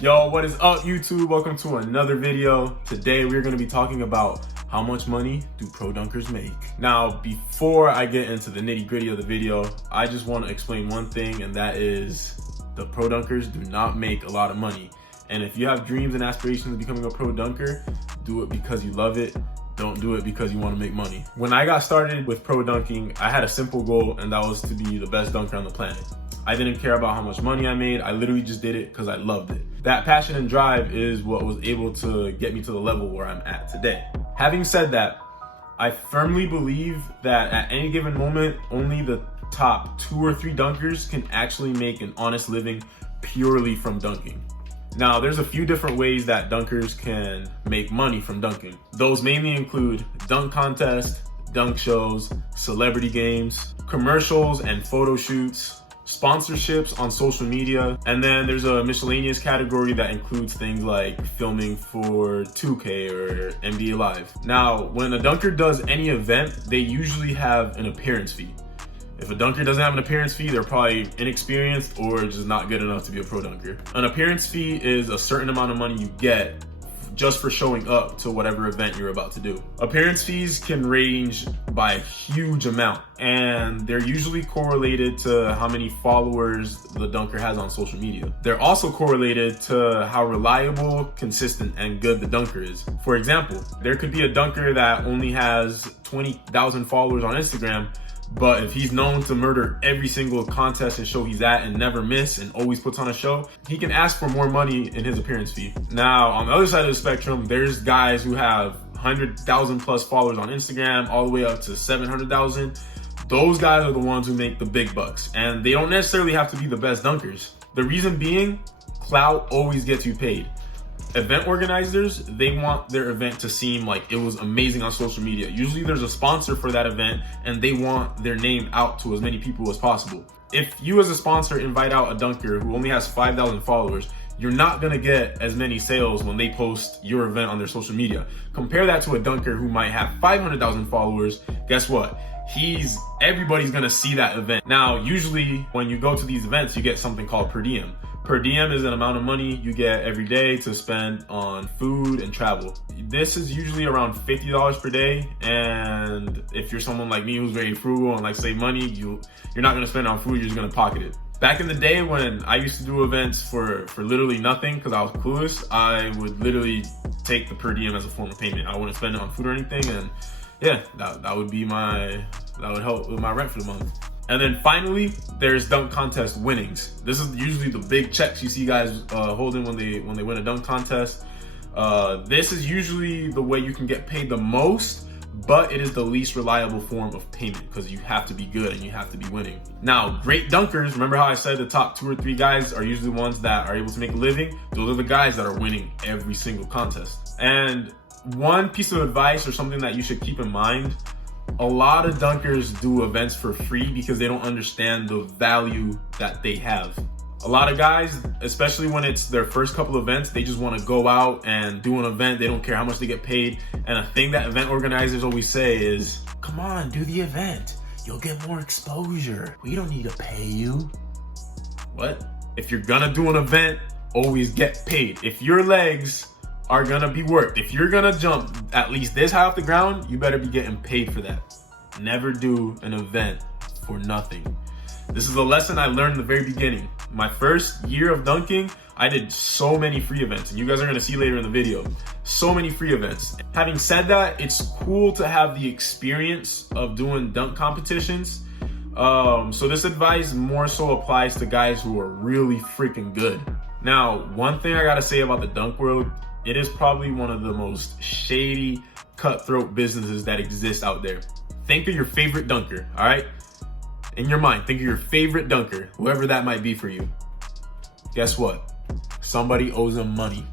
Yo, what is up YouTube? Welcome to another video. Today we're going to be talking about how much money do pro dunkers make. Now, before I get into the nitty gritty of the video, I just want to explain one thing, and that is the pro dunkers do not make a lot of money. And if you have dreams and aspirations of becoming a pro dunker, do it because you love it. Don't do it because you want to make money. When I got started with pro dunking, I had a simple goal, and that was to be the best dunker on the planet. I didn't care about how much money I made. I literally just did it because I loved it. That passion and drive is what was able to get me to the level where I'm at today. Having said that, I firmly believe that at any given moment, only the top 2 or 3 dunkers can actually make an honest living purely from dunking. Now, there's a few different ways that dunkers can make money from dunking. Those mainly include dunk contests, dunk shows, celebrity games, commercials and photo shoots, sponsorships on social media, and then there's a miscellaneous category that includes things like filming for 2K or NBA Live. Now, when a dunker does any event, they usually have an appearance fee. If a dunker doesn't have an appearance fee, they're probably inexperienced or just not good enough to be a pro dunker. An appearance fee is a certain amount of money you get just for showing up to whatever event you're about to do. Appearance fees can range by a huge amount, and they're usually correlated to how many followers the dunker has on social media. They're also correlated to how reliable, consistent, and good the dunker is. For example, there could be a dunker that only has 20,000 followers on Instagram, but if he's known to murder every single contest and show he's at and never miss and always puts on a show, he can ask for more money in his appearance fee. Now, on the other side of the spectrum, there's guys who have 100,000 plus followers on Instagram, all the way up to 700,000. Those guys are the ones who make the big bucks, and they don't necessarily have to be the best dunkers. The reason being, clout always gets you paid. Event organizers, they want their event to seem like it was amazing on social media. Usually there's a sponsor for that event, and they want their name out to as many people as possible. If you as a sponsor invite out a dunker who only has 5,000 followers, you're not gonna get as many sales when they post your event on their social media. Compare that to a dunker who might have 500,000 followers. Guess what? Everybody's gonna see that event. Now, usually when you go to these events, you get something called per diem. Per diem is an amount of money you get every day to spend on food and travel. This is usually around $50 per day, and if you're someone like me who's very frugal and likes to save money, you're not gonna spend it on food, you're just gonna pocket it. Back in the day when I used to do events for literally nothing because I was clueless, I would literally take the per diem as a form of payment. I wouldn't spend it on food or anything, and yeah, that would help with my rent for the month. And then finally, there's dunk contest winnings. This is usually the big checks you see guys holding when they win a dunk contest. This is usually the way you can get paid the most, but it is the least reliable form of payment because you have to be good and you have to be winning. Now, great dunkers, remember how I said the top 2 or 3 guys are usually the ones that are able to make a living? Those are the guys that are winning every single contest. And one piece of advice or something that you should keep in mind, a lot of dunkers do events for free because they don't understand the value that they have. A lot of guys, especially when it's their first couple events, they just want to go out and do an event. They don't care how much they get paid. And a thing that event organizers always say is, come on, do the event. You'll get more exposure. We don't need to pay you. What? If you're gonna do an event, always get paid. If your legs are gonna be worked, if you're gonna jump at least this high off the ground, you better be getting paid for that. Never do an event for nothing. This is a lesson I learned in the very beginning. My first year of dunking, I did so many free events, and you guys are gonna see later in the video, so many free events. Having said that, it's cool to have the experience of doing dunk competitions. So this advice more so applies to guys who are really freaking good. Now, one thing I gotta say about the dunk world, it is probably one of the most shady, cutthroat businesses that exist out there. Think of your favorite dunker, all right? In your mind, think of your favorite dunker, whoever that might be for you. Guess what? Somebody owes them money.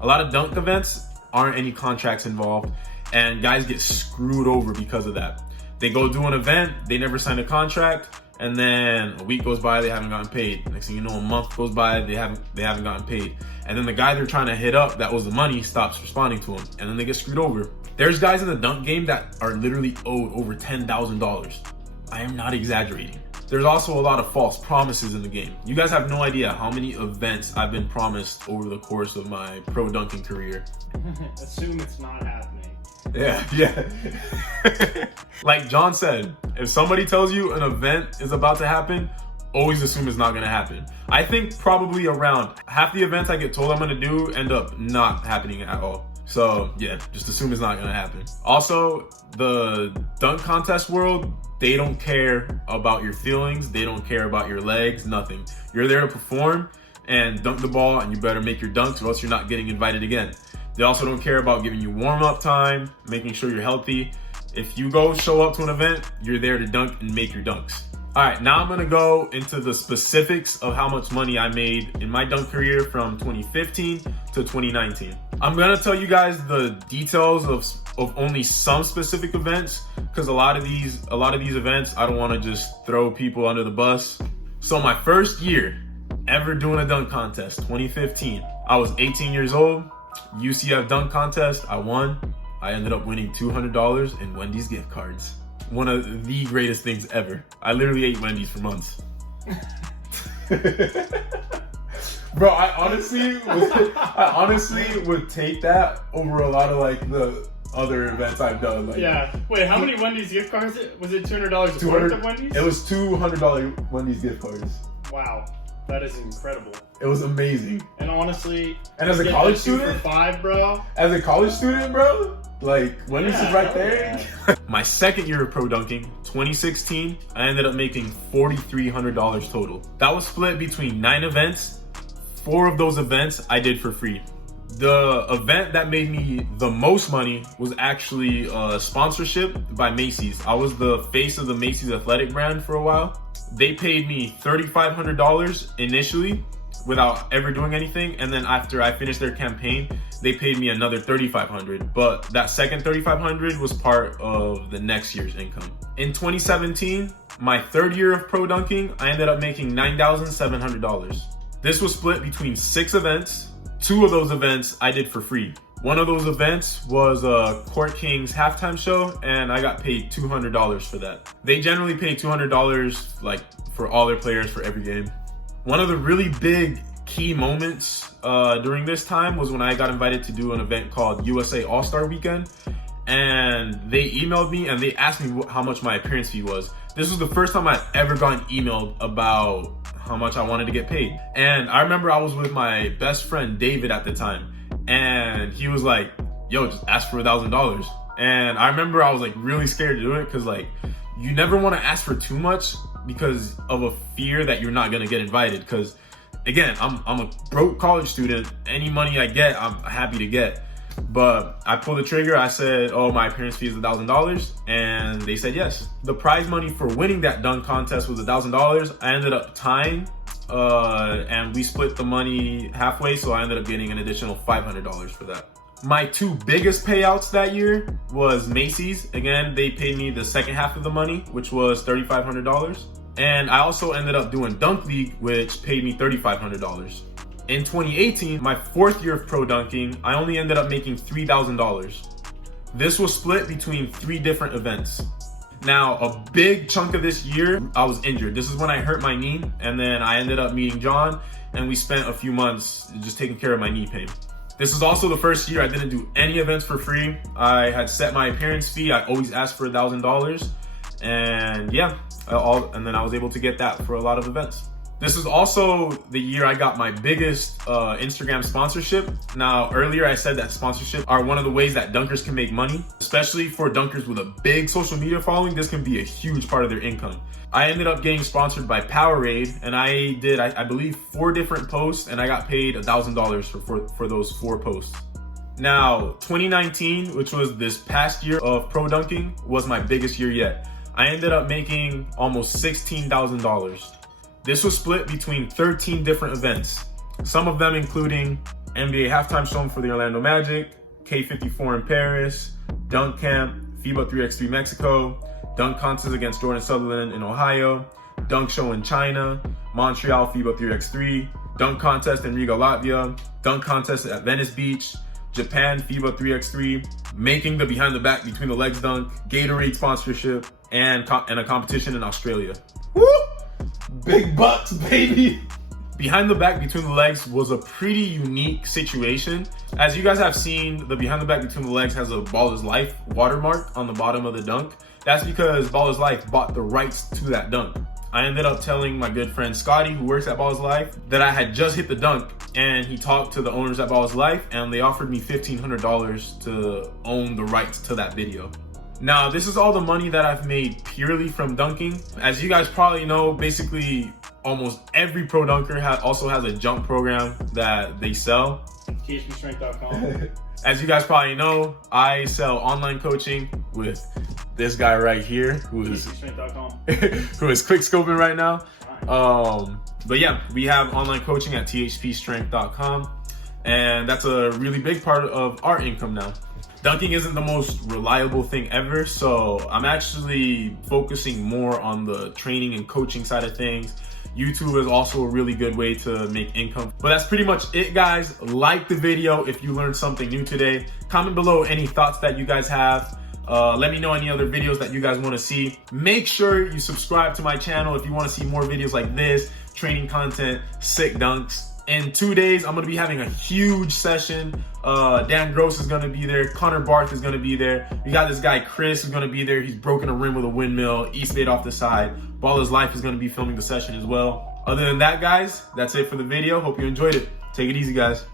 A lot of dunk events aren't any contracts involved, and guys get screwed over because of that. They go do an event, they never sign a contract, and then a week goes by, they haven't gotten paid. Next thing you know, a month goes by, they haven't gotten paid. And then the guy they're trying to hit up that was the money stops responding to them, and then they get screwed over. There's guys in the dunk game that are literally owed over $10,000. I am not exaggerating. there's also a lot of false promises in the game. You guys have no idea how many events I've been promised over the course of my pro dunking career. Assume it's not happening. Yeah. Like John said, if somebody tells you an event is about to happen, always assume it's not gonna happen. I think probably around half the events I get told I'm gonna do end up not happening at all. So yeah, just assume it's not gonna happen. Also, the dunk contest world, they don't care about your feelings. They don't care about your legs, nothing. You're there to perform and dunk the ball, and you better make your dunks or else you're not getting invited again. They also don't care about giving you warm-up time, making sure you're healthy. If you go show up to an event, you're there to dunk and make your dunks. All right, now I'm gonna go into the specifics of how much money I made in my dunk career from 2015 to 2019. I'm gonna tell you guys the details of only some specific events, because a lot of these events, I don't wanna just throw people under the bus. So my first year ever doing a dunk contest, 2015, I was 18 years old. UCF dunk contest, I won. I ended up winning $200 in Wendy's gift cards. One of the greatest things ever. I literally ate Wendy's for months. Bro, I honestly would take that over a lot of like the other events I've done. Like, yeah. Wait, how many Wendy's gift cards? Was it $200 worth of Wendy's? It was $200 Wendy's gift cards. Wow. That is incredible. It was amazing. And honestly, and as a college student, for $5, bro. As a college student, bro, like Wendy's is right there. Yeah. My second year of pro dunking, 2016, I ended up making $4,300 total. That was split between 9 events. 4 of those events I did for free. The event that made me the most money was actually a sponsorship by Macy's. I was the face of the Macy's athletic brand for a while. They paid me $3,500 initially without ever doing anything, and then after I finished their campaign, they paid me another $3,500. But that second $3,500 was part of the next year's income. In 2017, my third year of pro dunking, I ended up making $9,700. This was split between 6 events. 2 of those events I did for free. One of those events was Court King's halftime show, and I got paid $200 for that. They generally pay $200 like for all their players for every game. One of the really big key moments during this time was when I got invited to do an event called USA All-Star Weekend, and they emailed me and they asked me how much my appearance fee was. This was the first time I'd ever gotten emailed about how much I wanted to get paid. And I remember I was with my best friend David at the time, and he was like, yo, just ask for $1,000. And I remember I was like really scared to do it, because like you never want to ask for too much because of a fear that you're not gonna get invited. Because again, I'm a broke college student. Any money I get, I'm happy to get. But I pulled the trigger. I said, oh, my appearance fee is $1,000, and they said yes. The prize money for winning that dunk contest was $1,000. I ended up tying, and we split the money halfway, so I ended up getting an additional $500 for that. My 2 biggest payouts that year was Macy's. Again, they paid me the second half of the money, which was $3,500. And I also ended up doing Dunk League, which paid me $3,500. In 2018, my 4th year of pro dunking, I only ended up making $3,000. This was split between 3 different events. Now, a big chunk of this year, I was injured. This is when I hurt my knee, and then I ended up meeting John, and we spent a few months just taking care of my knee pain. This is also the first year I didn't do any events for free. I had set my appearance fee. I always asked for $1,000, and yeah, and then I was able to get that for a lot of events. This is also the year I got my biggest Instagram sponsorship. Now, earlier I said that sponsorships are one of the ways that dunkers can make money, especially for dunkers with a big social media following. This can be a huge part of their income. I ended up getting sponsored by Powerade, and I did, I believe, 4 different posts, and I got paid $1,000 for those 4 posts. Now, 2019, which was this past year of pro dunking, was my biggest year yet. I ended up making almost $16,000. This was split between 13 different events, some of them including NBA halftime show for the Orlando Magic, K54 in Paris, Dunk Camp, FIBA 3x3 Mexico, Dunk Contest against Jordan Sutherland in Ohio, Dunk Show in China, Montreal FIBA 3x3, Dunk Contest in Riga, Latvia, Dunk Contest at Venice Beach, Japan FIBA 3x3, making the behind the back between the legs dunk, Gatorade sponsorship, and a competition in Australia. Woo! Big bucks, baby. Behind the back between the legs was a pretty unique situation. As you guys have seen, the behind the back between the legs has a Baller's Life watermark on the bottom of the dunk. That's because Baller's Life bought the rights to that dunk. I ended up telling my good friend Scotty, who works at Baller's Life, that I had just hit the dunk, and he talked to the owners at Baller's Life, and they offered me $1,500 to own the rights to that video. Now, this is all the money that I've made purely from dunking. As you guys probably know, basically almost every pro dunker also has a jump program that they sell. THPstrength.com. As you guys probably know, I sell online coaching with this guy right here, who is quick scoping right now. But yeah, we have online coaching at THPstrength.com, and that's a really big part of our income now. Dunking isn't the most reliable thing ever, so I'm actually focusing more on the training and coaching side of things. YouTube is also a really good way to make income. But that's pretty much it, guys. Like the video if you learned something new today. Comment below any thoughts that you guys have. Let me know any other videos that you guys want to see. Make sure you subscribe to my channel if you want to see more videos like this, training content, sick dunks. In 2 days, I'm going to be having a huge session. Dan Gross is going to be there. Connor Barth is going to be there. We got this guy, Chris, who's going to be there. He's broken a rim with a windmill. East Fade off the side. Baller's Life is going to be filming the session as well. Other than that, guys, that's it for the video. Hope you enjoyed it. Take it easy, guys.